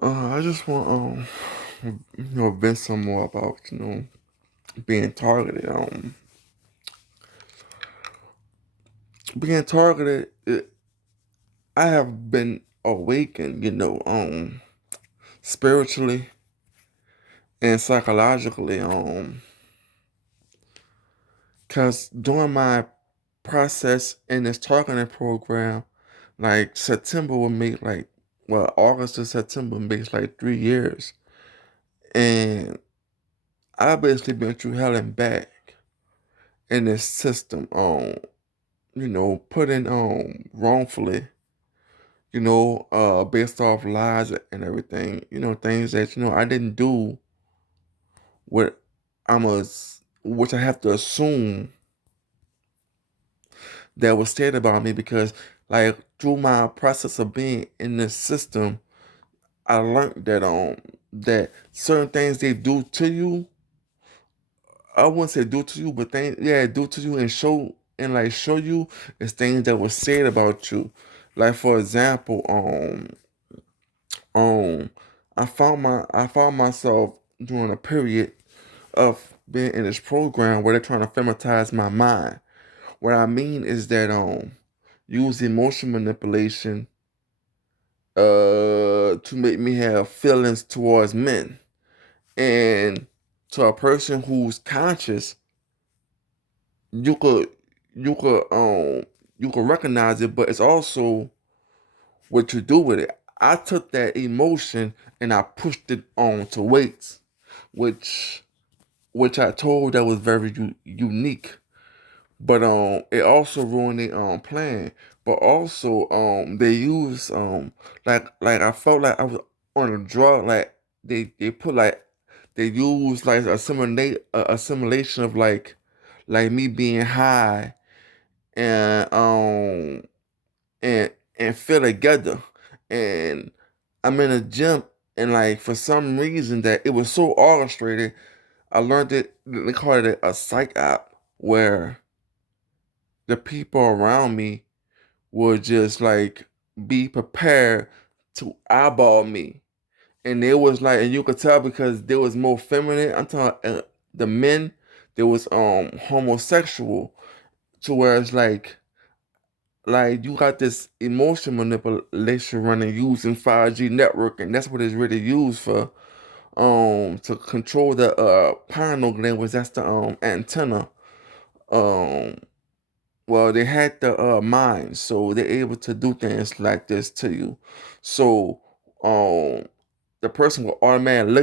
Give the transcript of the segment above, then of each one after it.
I just want vent some more about being targeted. Being targeted. I have been awakened, spiritually and psychologically. Cause during my process in this targeting program, like September will make August to September makes like 3 years, and I basically been through hell and back in this system. Put in wrongfully, based off lies and everything, things that, I didn't do what which I have to assume that was said about me because like through my process of being in this system, I learned that certain things they do to you, I wouldn't say do to you, but things do to you and show you is things that was said about you. Like for example, um I found myself during a period of being in this program where they're trying to feminize my mind. What I mean is that use emotion manipulation to make me have feelings towards men. And to a person who's conscious, you could you could um you could recognize it, but it's also what you do with it. I took that emotion and I pushed it on to weights, which I told that was very unique. But it also ruined the plan. But also they use like I felt like I was on a drug. Like they put like they use like assimilation of like me being high and and feel together. And I'm in a gym and like for some reason that it was so orchestrated, I learned it. They call it a psych app where the people around me would just like be prepared to eyeball me. And it was like, and you could tell because there was more feminine. I'm talking the men, there was homosexual to where it's like you got this emotion manipulation running using 5G network, and that's what it's really used for. To control the pineal gland, was that's the antenna. Um Well, they had the mind, so they're able to do things like this to you. So, the person will automatically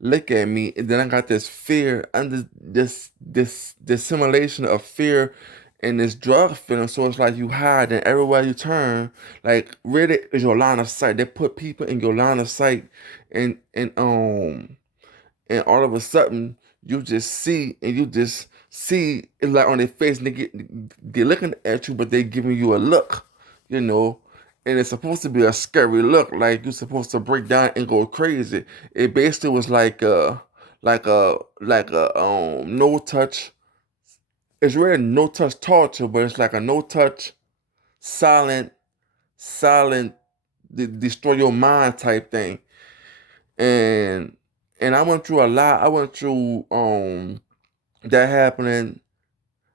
look at me, and then I got this fear under this simulation of fear and this drug feeling. So it's like you hide, and everywhere you turn, like really is your line of sight. They put people in your line of sight, and all of a sudden you just see and you just see it's like on their face and they're looking at you but they're giving you a look, you know, and it's supposed to be a scary look like you're supposed to break down and go crazy. It basically was like a no touch. It's really no touch torture, but it's like a no touch silent silent destroy your mind type thing. And and I went through a lot. I went through that happening,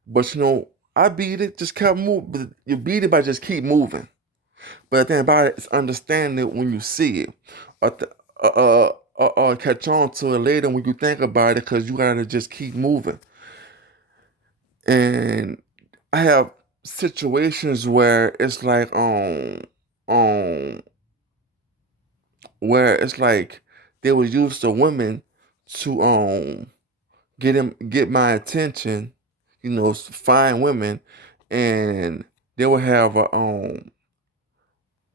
but I beat it, just kept moving. But you beat it by just keep moving. But the thing about it is understanding it when you see it. Uh, th- catch on to it later when you think about it, because you gotta just keep moving. And I have situations where it's like um where it's like they would use the women to get my attention, fine women, and they would have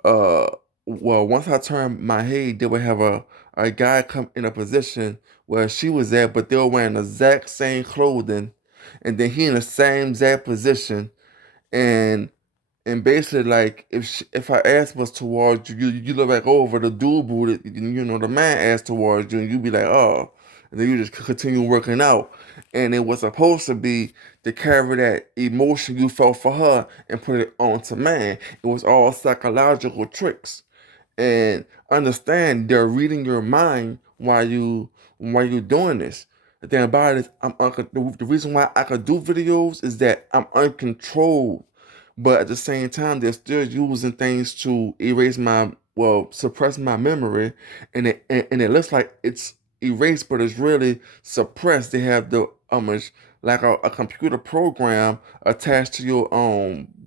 uh once I turned my head, they would have a guy come in a position where she was at, but they were wearing the exact same clothing, and then he in the same exact position, and basically, like, if I ass was towards you, you look back over the dude booty, the man ass towards you, and you be like, oh, and then you just continue working out. And it was supposed to be to carry that emotion you felt for her and put it onto man. It was all psychological tricks. And understand they're reading your mind while you're doing this. The thing about it is, the reason why I could do videos is that I'm uncontrolled, but at the same time, they're still using things to erase suppress my memory, and it looks like it's erased, but it's really suppressed. They have the like a computer program attached to your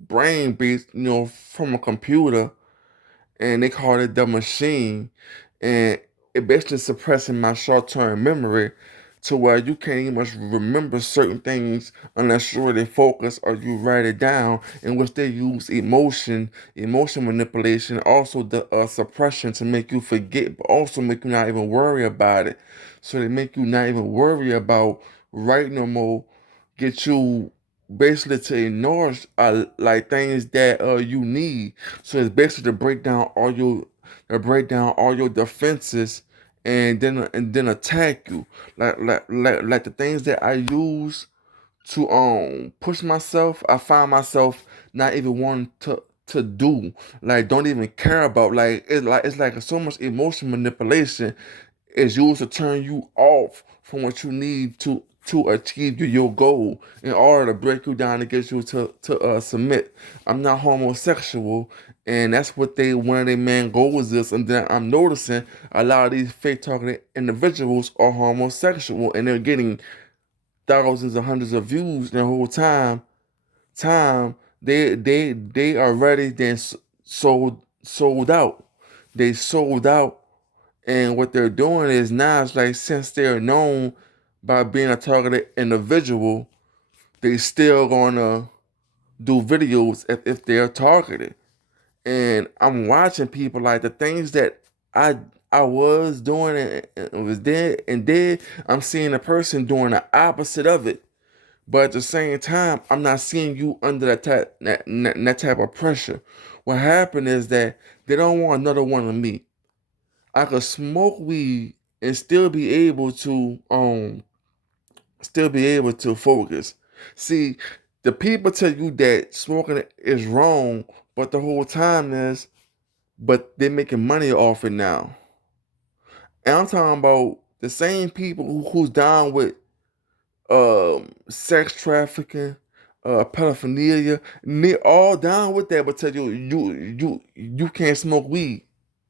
brain, based from a computer, and they called it the machine, and it basically suppressing my short-term memory to where you can't even much remember certain things unless you really focus or you write it down, in which they use emotion manipulation, also the suppression to make you forget, but also make you not even worry about it. So they make you not even worry about writing no more, get you basically to ignore like things that you need. So it's basically to break down all your defenses, and then attack you. Like the things that I use to push myself, I find myself not even wanting to do. Like, don't even care about. Like it's like so much emotion manipulation is used to turn you off from what you need to achieve your goal, in order to break you down to get you to submit. I'm not homosexual, and that's what they one of their main goals is. And then I'm noticing a lot of these fake targeted individuals are homosexual, and they're getting thousands and hundreds of views the whole time. They already then sold out. They sold out, and what they're doing is now, it's like, since they're known by being a targeted individual, they still gonna do videos if they're targeted. And I'm watching people, like the things that I I was doing and was dead and did. I'm seeing a person doing the opposite of it. But at the same time, I'm not seeing you under that type of pressure. What happened is that they don't want another one of me. I could smoke weed and still be able to focus. See, the people tell you that smoking is wrong, but the whole time is, but they're making money off it now. And I'm talking about the same people who's down with sex trafficking, pedophilia, and they all down with that, but tell you can't smoke weed.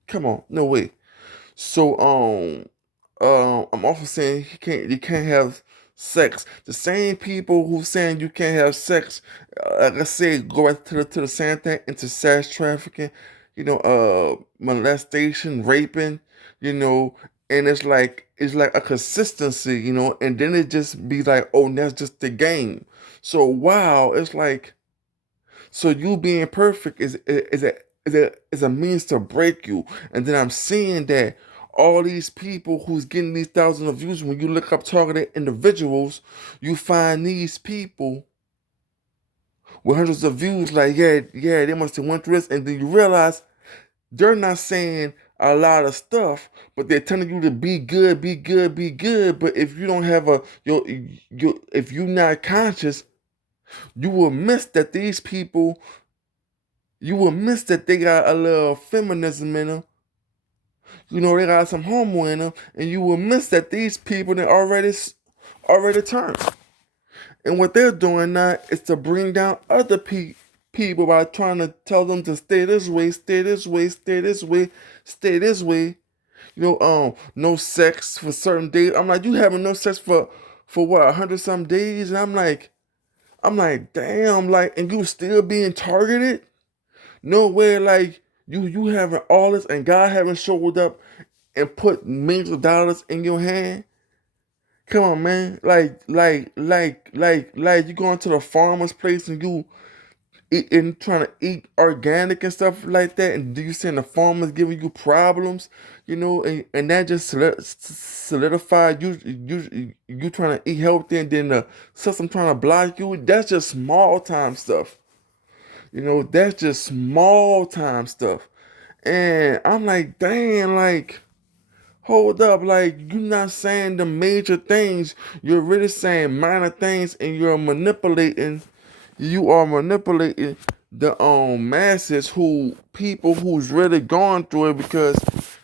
Come on, no way. So I'm also saying you can't have sex. The same people who saying you can't have sex, like I said, go right to the same thing, into sex trafficking, molestation, raping, you know, and it's like a consistency, and then it just be like, oh, that's just the game. So wow, it's like, so you being perfect is a means to break you. And then I'm seeing that all these people who's getting these thousands of views, when you look up targeted individuals, you find these people with hundreds of views, like, yeah, yeah, they must have went through this. And then you realize they're not saying a lot of stuff, but they're telling you to be good, be good, be good. But if you don't have if you're not conscious, you will miss that these people you will miss that they got a little feminism in them. They got some homo in them, and you will miss that these people that already turned. And what they're doing now is to bring down other people by trying to tell them to stay this way, stay this way, stay this way, stay this way. No sex for certain days. I'm like, you having no sex for what, 100 some days? And I'm like, damn, like, and you still being targeted? No way, like, you having all this and God haven't showed up and put millions of dollars in your hand. Come on, man. Like you going to the farmer's place and you and trying to eat organic and stuff like that, and do you saying the farmer's giving you problems, and that just solidified you trying to eat healthy, and then the system trying to block you. That's just small time stuff. That's just small time stuff. And I'm like, dang, like, hold up, like, you're not saying the major things. You're really saying minor things, and you are manipulating the masses, who people who's really going through it, because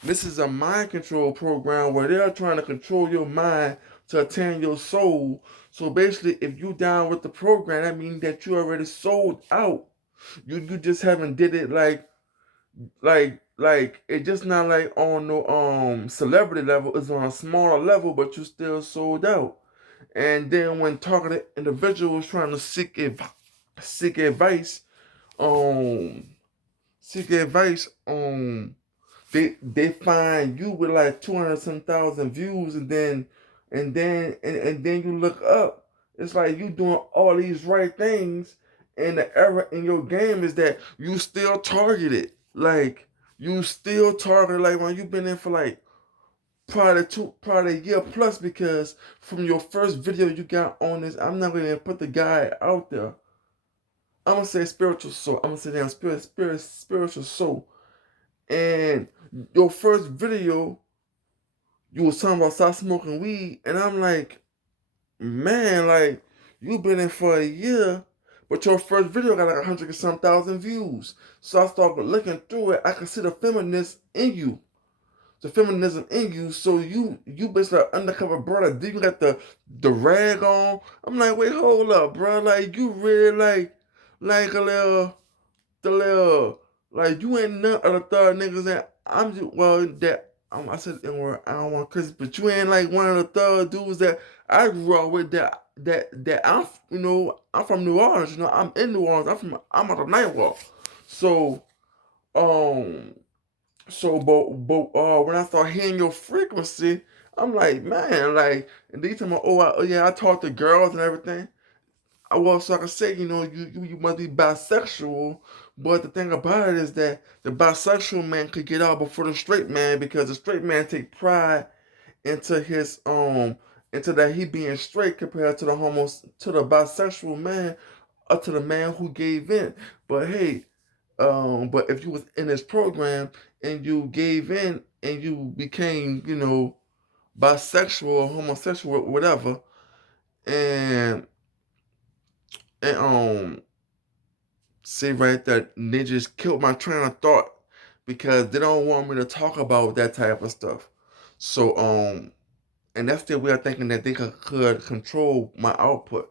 this is a mind control program where they're trying to control your mind to attain your soul. So basically, if you down with the program, that means that you already sold out. You just haven't did it like it just not like on no celebrity level. It's on a smaller level, but you still sold out. And then when targeted individuals trying to seek advice, um seek advice, they find you with like 200 some thousand views, and then you look up, it's like you doing all these right things, and the error in your game is that you still targeted. Like, you still targeted, like when you've been in for like probably a year plus, because from your first video you got on this, I'm not gonna put the guy out there. I'm gonna say spiritual soul. I'm gonna say damn spiritual soul. And your first video, you was talking about stop smoking weed, and I'm like, man, like, you been in for a year, but your first video got like 100 and some thousand views. So I started looking through it. I could see the feminist in you, the feminism in you. So you basically an undercover brother. Then you got the rag on. I'm like, wait, hold up, bro. Like, you really like a little the little, like, you ain't none of the third niggas that I'm just, well, that I said the N word, I don't want Chris, but you ain't like one of the third dudes that I grew up with, that I'm, I'm from New Orleans. I'm in New Orleans. I'm at the night walk. So um when I start hearing your frequency, I'm like, man, like, and these time, oh yeah, I talk to girls and everything. Well, so I can say, you must be bisexual, but the thing about it is that the bisexual man could get out before the straight man, because the straight man take pride into his into that he being straight, compared to the bisexual man, or to the man who gave in. But hey, but if you was in this program and you gave in and you became, bisexual or homosexual, whatever, and and see right there, they just killed my train of thought, because they don't want me to talk about that type of stuff. So and that's their way of thinking that they could control my output.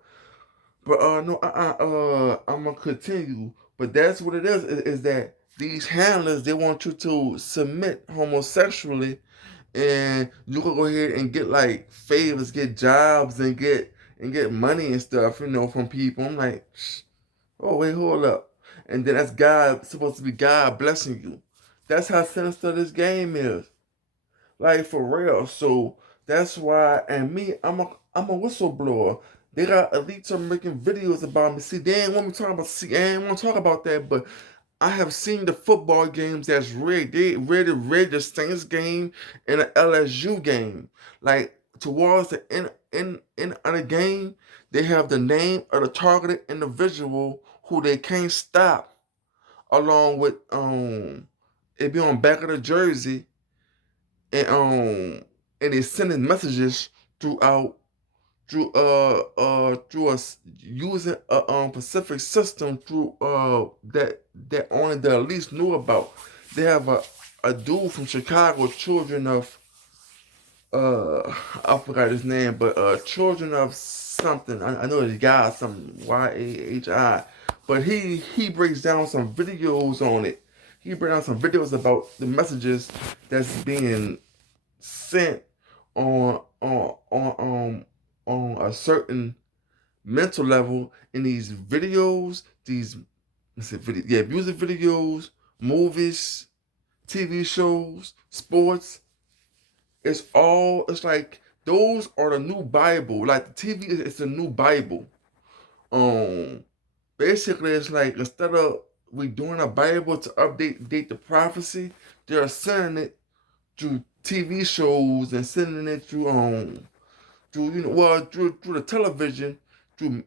But no, I'm gonna continue. But that's what it is that these handlers, they want you to submit homosexually, and you can go ahead and get like favors, get jobs, and get money and stuff, from people. I'm like, oh wait, hold up. And then that's God, supposed to be God blessing you. That's how sinister this game is. Like, for real. So that's why, and me, I'm a whistleblower. They got elites are making videos about me. See, they ain't want me talking about see, I ain't want to talk about that, but I have seen the football games that's rigged. They really rigged the Saints game and the LSU game. Like, towards the end of the game, they have the name of the targeted individual who they can't stop, along with it be on back of the jersey, and they sending messages throughout through us using a Pacific system, through that only the elites knew about. They have a dude from Chicago, children of I forgot his name, but children of something. I know the guy, some YAHI, but he breaks down some videos on it. He breaks down some videos about the messages that's being sent on a certain mental level in these videos, these music videos, movies, TV shows, sports. It's like those are the new Bible. Like, the TV is the new Bible. Um, Basically, it's like, instead of we doing a Bible to update the prophecy, they're sending it through TV shows, and sending it through through the television, through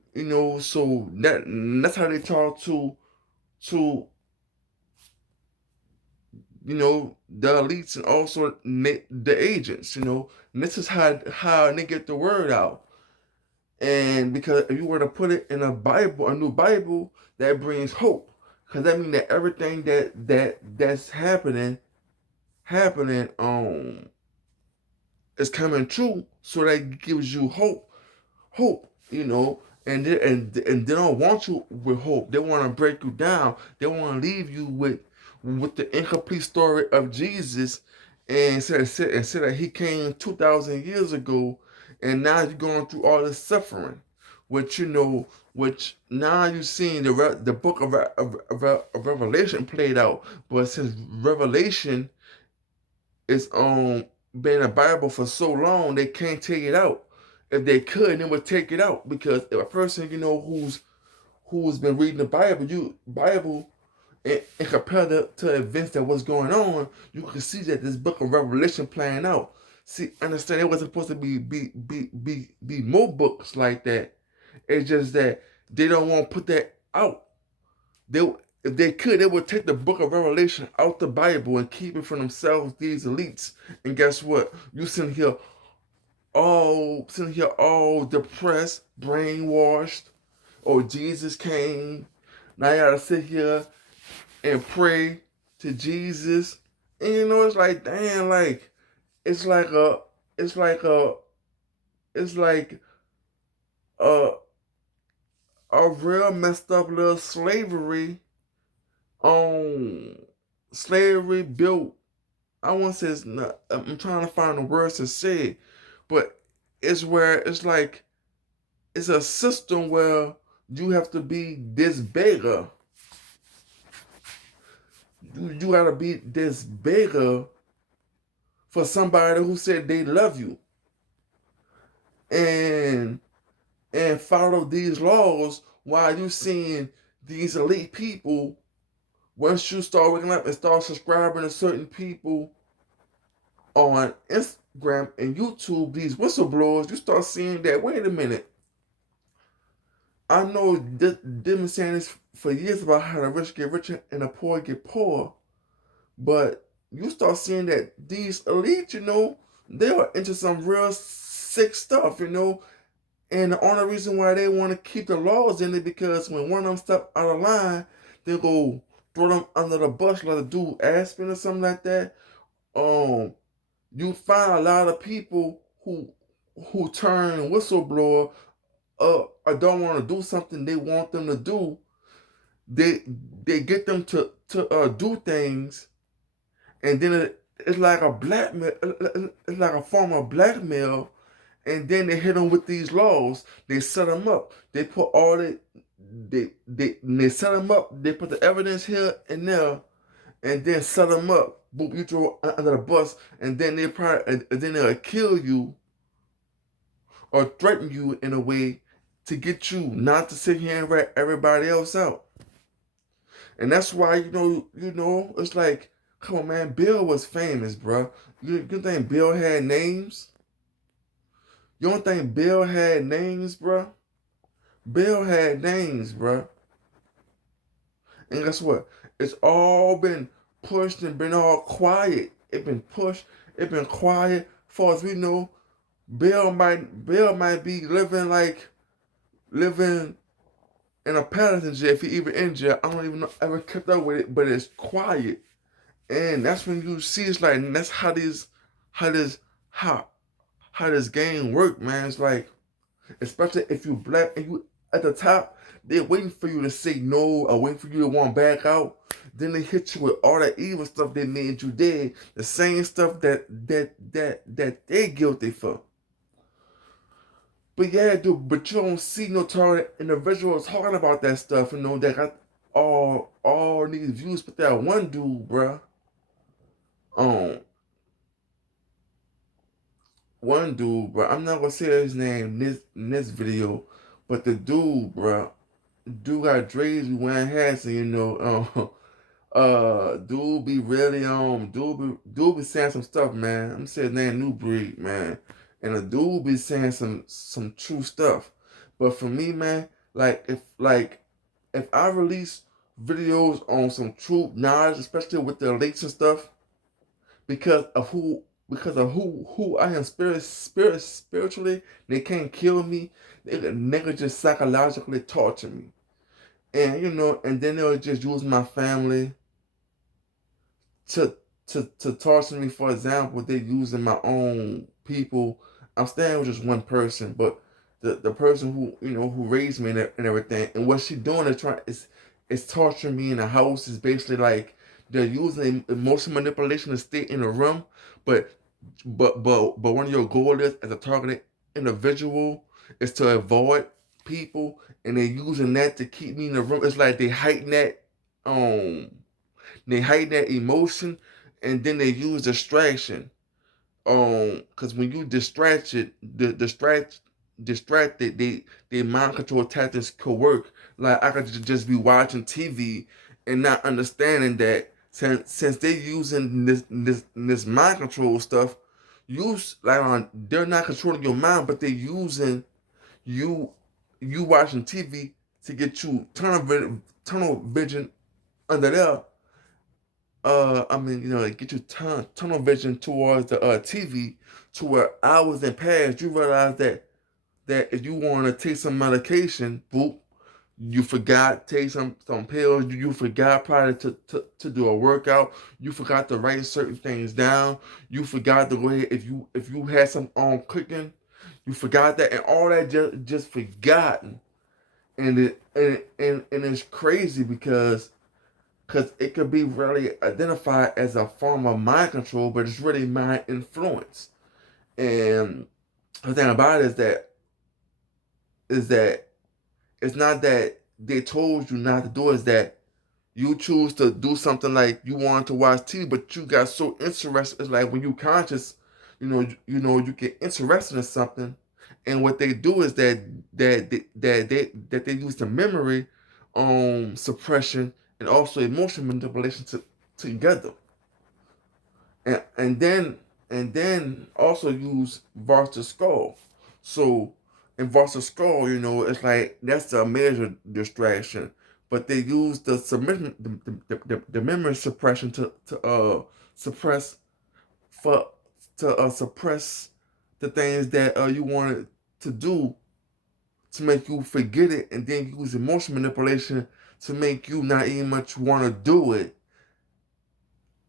so that's how they talk to the elites, and also the agents. And this is how they get the word out. And because if you were to put it in a Bible, a new Bible, that brings hope. Cause that means that everything that's happening is coming true. So that gives you hope, and they don't want you with hope. They want to break you down. They want to leave you with the incomplete story of Jesus, and say that he came 2,000 years ago, and now you're going through all this suffering, which now you're seeing the book of Revelation played out. But since Revelation is been in the Bible for so long, they can't take it out. If they could, they would take it out, because if a person who's been reading the Bible and compare to events that was going on, you can see that this book of Revelation playing out. See, understand, it wasn't supposed to be more books like that. It's just that they don't want to put that out. They If they could, they would take the book of Revelation out the Bible and keep it for themselves, these elites. And guess what? You sitting here all depressed, brainwashed. Oh, Jesus came. Now you gotta sit here and pray to Jesus. And it's like, damn, like it's like a it's like a it's like a a real messed up little um slavery built. I won't say it's not, I'm trying to find the words to say it, but it's where it's like it's a system where you have to be this bigger. You gotta be this bigger for somebody who said they love you, and follow these laws, while you seeing these elite people. Once you start waking up and start subscribing to certain people on Instagram and YouTube, these whistleblowers, you start seeing that, wait a minute, I know they've been saying this for years about how the rich get richer and the poor get poorer, but you start seeing that these elites, they are into some real sick stuff, and the only reason why they want to keep the laws in it, because when one of them step out of line, they go throw them under the bus like a dude Aspen or something like that. You find a lot of people who turn whistleblower or don't want to do something they want them to do. They get them to do things, and then it's like a blackmail. It's like a form of blackmail, and then they hit them with these laws. They set them up. They put all they set them up. They put the evidence here and there, and then set them up. Boop, you throw under the bus, and then and then they'll kill you or threaten you in a way to get you not to sit here and rat everybody else out. And that's why it's like, come on, man. Bill was famous, bro. You think Bill had names? You don't think Bill had names, bro? Bill had names, bro. And guess what? It's all been pushed and been all quiet. It been pushed. It been quiet. Far as we know, Bill might be living in a Patterson jail if he even in jail. I don't even know, ever kept up with it, but it's quiet. And that's when you see it's like, and that's how this game work, man. It's like, especially if you black and you at the top, they're waiting for you to say no or waiting for you to want back out. Then they hit you with all that evil stuff they made you dead. The same stuff that they guilty for. But yeah, dude, but you don't see no target individuals talking about that stuff, that got all these views, but that one dude, bruh. Um, One dude, bruh. I'm not gonna say his name in this video, but the dude, bruh. Dude got dreads, we wearing hats, and dude be really dude be saying some stuff, man. I'm saying his name New Breed, man, and the dude be saying some true stuff. But for me, man, if I release videos on some true knowledge, especially with the elites and stuff, because of who I am spiritually, they can't kill me. They could just psychologically torture me. And and then they'll just use my family to to torture me. For example, they're using my own people. I'm staying with just one person, but the person who who raised me and everything, and what she doing is torturing me in the house. Is basically like they're using emotional manipulation to stay in the room, but but one of your goals is as a targeted individual is to avoid people, and they're using that to keep me in the room. It's like um they heighten that emotion, and then they use distraction. Because when you distracted, they mind control tactics could work. Like I could just be watching TV and not understanding that since they using this mind control stuff, use like they're not controlling your mind, but they're using you watching TV to get you tunnel vision under there. I mean, get you tunnel vision towards the TV, to where hours in past, you realize that if you want to take some medication, boop, you forgot take some pills, you forgot probably to do a workout, you forgot to write certain things down, you forgot to go ahead if you had some on cooking, you forgot that, and all that just forgotten, and and it's crazy because it could be really identified as a form of mind control, but it's really mind influence. And the thing about it is that it's not that they told you not to do it, it's that you choose to do something like you want to watch TV, but you got so interested. It's like when you conscious, you get interested in something, and what they do is that they use the memory suppression and also emotional manipulation together, and then also use Varsity Skull. So in Varsity Skull, it's like that's a major distraction. But they use the submission, the memory suppression suppress for suppress the things that you wanted to do to make you forget it, and then use emotional manipulation to make you not even much want to do it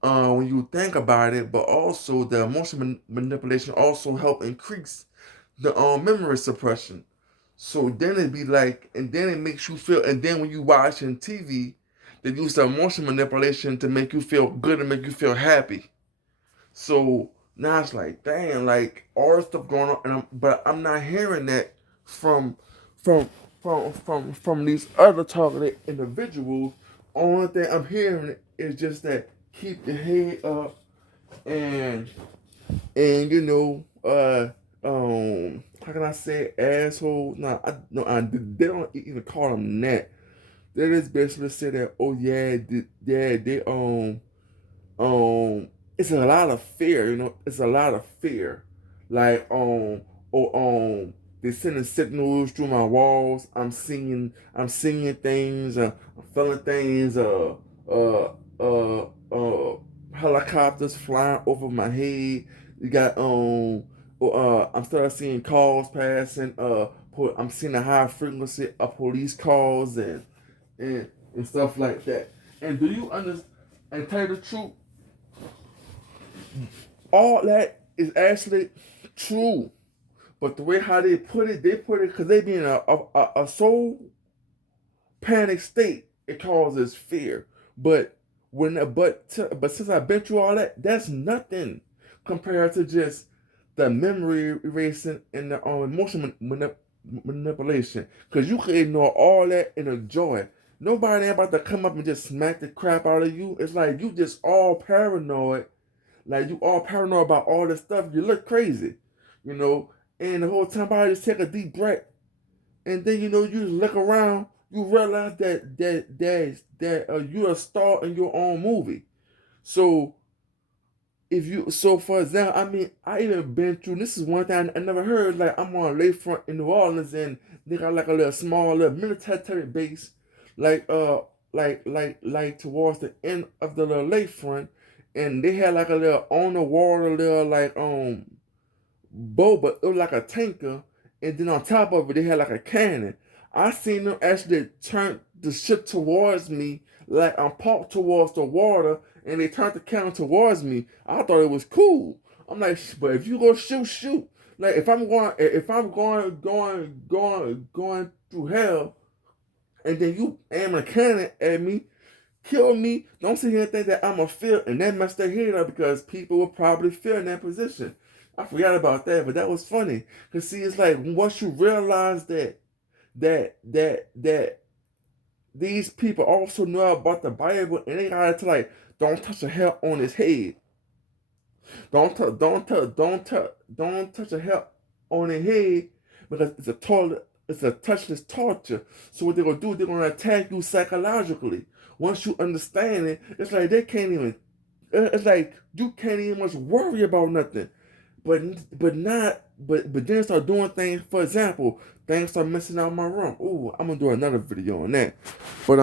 when you think about it. But also the emotional manipulation also help increase the memory suppression. So then it'd be like, and then it makes you feel, and then when you watching TV, they use the emotional manipulation to make you feel good and make you feel happy. So now it's like, dang, like all this stuff going on, but I'm not hearing that from from from these other targeted individuals. Only thing I'm hearing is just that keep your head up, and how can I say asshole? No, they don't even call them that. They just basically say that, oh yeah, they it's a lot of fear, it's a lot of fear. Like or they sending signals through my walls. I'm seeing things, I'm feeling things, uh uh uh helicopters flying over my head. You got I'm starting seeing calls passing, I'm seeing a high frequency of police calls and stuff like that. And do you understand? And tell you the truth, all that is actually true. But the way how they put it because they be in a so panic state, it causes fear. But but since I've been through all that, that's nothing compared to just the memory erasing and the emotional manipulation. Because you can ignore all that and enjoy it. Nobody ain't about to come up and just smack the crap out of you. It's like you just all paranoid, like you all paranoid about all this stuff. You look crazy, you know. And the whole time I just take a deep breath, and then you just look around. You realize that you're a star in your own movie. So so for example, I mean, I even been through. This is one thing I never heard. Like I'm on a lakefront in New Orleans, and they got like a little small little military base, like like towards the end of the little lakefront, and they had like a little on the water little like boat, but it was like a tanker, and then on top of it they had like a cannon. I seen them actually turn the ship towards me, like I'm parked towards the water, and they turned the camera towards me. I thought it was cool. I'm like, but if you go shoot, shoot. Like if I'm going through hell, and then you aim a cannon at me, kill me. Don't sit here and think that I'm a feel, and that messed their head up because people will probably feel in that position. I forgot about that, but that was funny. Cause see, it's like once you realize that these people also know about the Bible, and they gotta to like, don't touch a hair on his head. Don't touch a hair on his head because it's a touchless torture. So what they're gonna do, they're gonna attack you psychologically. Once you understand it, it's like they can't even. It's like you can't even much worry about nothing. But then start doing things. For example, things start messing out my room. Ooh, I'm gonna do another video on that. But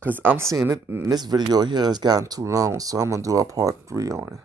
cause I'm seeing it, this video here has gotten too long, so I'm gonna do a part 3 on it.